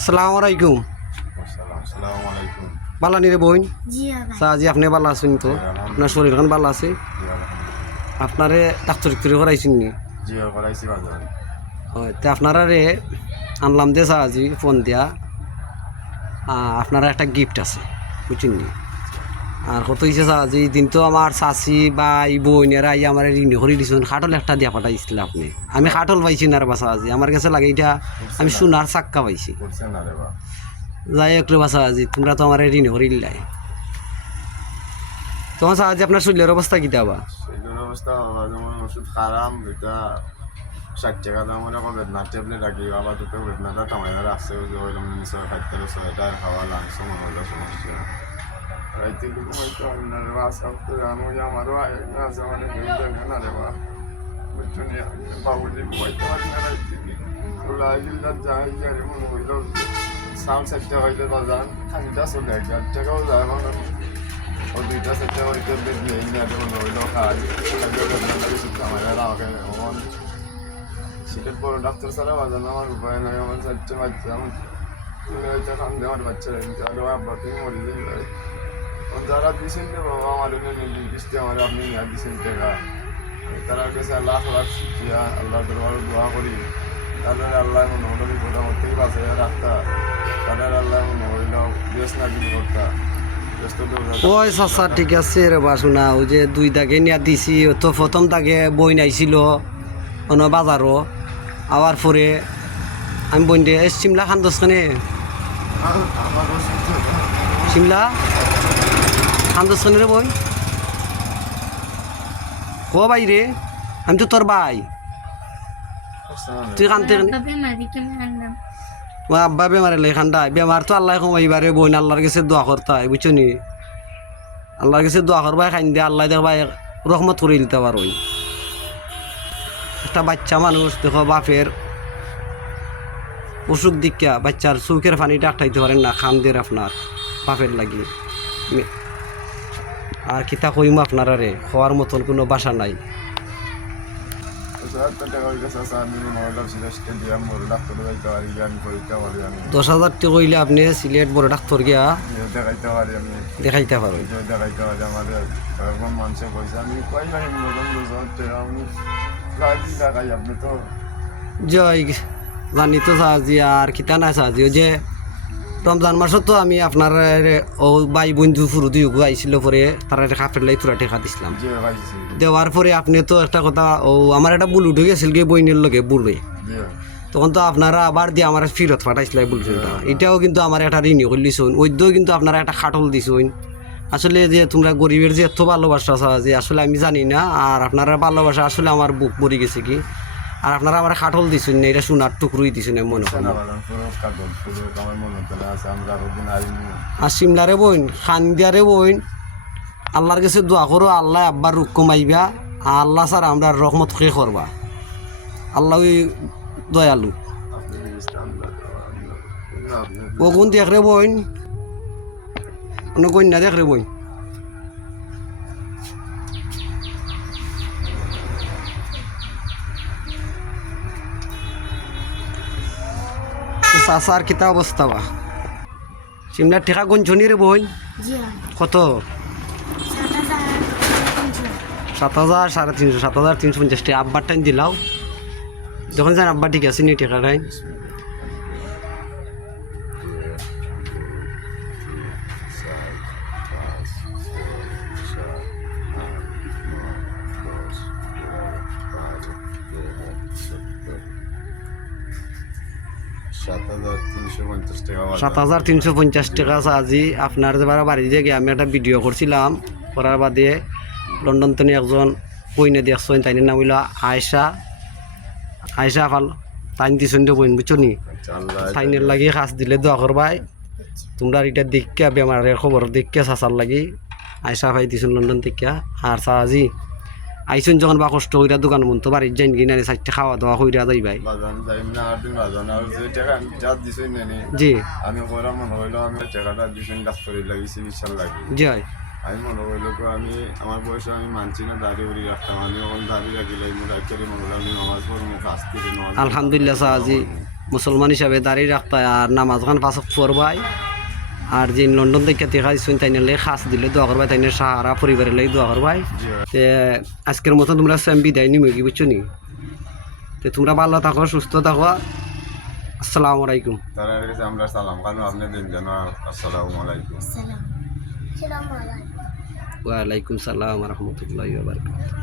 সালাম আলাইকুম। আসসালামু আলাইকুম। বালা নিরে বইন জি সাহাজি আপনি বালা আছেন তো? আপনার শরীর খান বালা আছে? আপনারে ডাক্তার ডাক্তারি করাইছেন নি? জি করাইছি বাজার হয় তো আপনারা রে আনলাম দে সাহাজি ফোন দিয়া। আপনারা একটা গিফট আছে বুঝছেন নি? আর কত হয়েছে সাহাজি দিন তো আমার চাচি বা এই বোনেরা আই আমার ঋণ করে দিছেন খাটল একটা দিয়া পাঠাইছিল আপনি। আমি খাটল পাইছি না রে বা সাহাজি আমার কাছে লাগে এটা আমি সোনার চাক্কা পাইছি। যাই একটু বাসা আজি তোমরা তো আমার ঋণ করিলাই তোমার সাহায্যে আপনার শরীরের অবস্থা কী দেবা সেগুলোর অবস্থা যেমন ওষুধ খারাম এটা ষাট টাকা দাম মনে করো বেদনা ট্যাবলেট রাখি আবার দুটো বেদনাটা আসছে ওই যে খাইতে খাওয়া মনে হলো সমস্যা। রাইতে দুপুর হয়তো আপনার বাস তো জানো যে আমারও আয় না আছে মানে কেউ জানে না রে বা বুঝছ নি বাবুজি ঘুমাইতে পারি না রাইতে খোলা গিল্লা যাই যাই মনে হইল সাউন্ড সেটটা হইলে বাজান খানিটা চলে এক হাজার টাকাও যায় মানে ও দুইটা সেটটা হইতে দিয়ে যাবে যারা দিয়েছেন বাবা আমার এনে কিস্তি আমার আপনি নিয়ে দিয়েছেন টাকা তারা কাছে লাখ লাখ শুক্রিয়া আল্লাহ দরবার দোয়া করি তাদের আল্লাহ মনে হলো বিপদ আমার বাঁচাই রাখতা তাদের আল্লাহ মনে হইল বেশ না দিন করতা ওই চাচা ঠিক আছে রে বা শোনা ওই যে দুই দাগে নিয়া দিছি তো প্রথম দাগে বই নাইছিল অন্য বাজারও আবার পরে আমি বই দিয়ে সিমলা খান দোষখানে সিমলা দোষখানে রে বই। ও ভাই রে? আমি তো তোর ভাই। তুই কানতে ও আব্বা বেমারে লেখানটা বেমার তো আল্লাহ কমাইবারে বইন আল্লাহর কাছে দোয়া করতে হয় বুঝছ নি? আল্লাহর কাছে দোয়া করবাই খাইন দিয়ে আল্লাহ দেখবাই রহমত করে দিতে পারো। একটা বাচ্চা মানুষ দেখো বাপের অসুখ দীক্ষা বাচ্চার চৌকের পানিটা আটকাইতে পারেন না খান দিয়ে আপনার বাপের লাগি। মে- আর কিতা কইম আপনারা রে হওয়ার মতন কোনো বাসা নাই। পারি আমি। দশ হাজার টাকা কইলে আপনি সিলেট বড় ডাক্তার গিয়া দেখাইতে পারি আমি। দেখাইতে পারি। তো জয় জানি তো সাহায্য আর কিতা নাই সাহায্য যে রমজান মাসত তো আমি আপনার ও ভাই বন্ধু ফুরু দুই আইছিল পরে তারা কাপের লাই তুরা টেকা দিছিলাম। দেওয়ার পরে আপনি তো একটা কথা ও আমার একটা বুল উঠে গেছিল গিয়ে বইনের লগে বুলে যে তখন তো আপনারা আবার দিয়ে আমার ফিরত ফাটাইছিল বুলফিলটা এটাও কিন্তু আমার একটা রিনিউ করলিছুন ওইদিও কিন্তু আপনারা একটা খাটল দিছুন আসলে যে তোমরা গরিবের যে এত ভালোবাসা আছে যে আসলে আমি জানি না আর আপনারা ভালোবাসা আসলে আমার বুক ভরে গেছে কি। আর আপনারা আমার খাটল দিছুন না এটা সোনার টুকরোই দিছুন আমি মনে করি। আরও সিমলারে বইন খান্দিয়ারে বইন আল্লাহর কাছে দোয়া করো আল্লাহ আব্বার রুখ কমাইবা আর আল্লাহ স্যার আমরা রহমত কে করবা। আল্লাহ দয়ালু। আপনি ইসলাম আপনি ও কোন দেখ রে বইন? কোনো কন্যা দেখ রে বইন? চাচার কিতা অবস্থা বা সিমলা ঠেকা ঝুনি রে বই? কত? সাত হাজার তিনশো সাত হাজার সাড়ে তিনশো সাত হাজার তিনশো পঞ্চাশ। টাকা আব্বার টাইম দিলাও। যখন যান আব্বা ঠিক আছে নি ঠেকা টাইম সাত হাজার তিনশো পঞ্চাশ টাকা আছে। আজি আপনার যে বাড়ি থেকে আমি একটা ভিডিও করছিলাম। করার বাদে লন্ডন থেকে একজন কইনে দেখছেন তাই নাম হইল আয়সা আয়সা ফাল তাইন দিছেন তো বইন বুঝছ নি? আল্লাহ তাইনের লাগি কাজ দিলে দোয়া করবাই তোমরা এটা দেখা বেমারের খবর দেখা চাচার লাগি আয়সা ভাই দিছুন লন্ডন থেকে। আর চাজি আইসুন যখন বা কষ্ট কইরা দোকান তো বাড়ির যাইন কিনা চারটে খাওয়া দাওয়া কইরা যাইবাই। বাজান যাইম না আর দিন বাজান যে আমি যা দিছই নেনি জি। আমি করা জি হয়। আমি মনে হইল তো আমি আমার বয়সে আমি মানছি না দাঁড়িয়ে উড়ি রাখতাম আমি এখন দাঁড়িয়ে রাখিলে আমি ডাক্তারি মনে হলো আমি নামাজ পড়ব কাজ থেকে আলহামদুলিল্লাহ চাচি মুসলমান হিসাবে দাঁড়িয়ে রাখতায় আর নামাজ খান পাঁচক পড়বাই আর যে লন্ডন থেকে দেখাইছেন তাই নিলে খাস দিলে দোয়া করবাই তাই সাহারা পরিবারের লাগে দোয়া করবাই। তে আজকের মতো তোমরা সেম বিদায় নিবে কি বুঝছ নি? তে তোমরা ভালো থাকো সুস্থ থাকো। আসসালামু আলাইকুম। তারা আমরা সালাম। আপনি দিন যেন আসসালামু আলাইকুম। সালাম সালাম আলাইকুম। ওয়ালাইকুম সালাম রহমতুল্লাহ বারকাত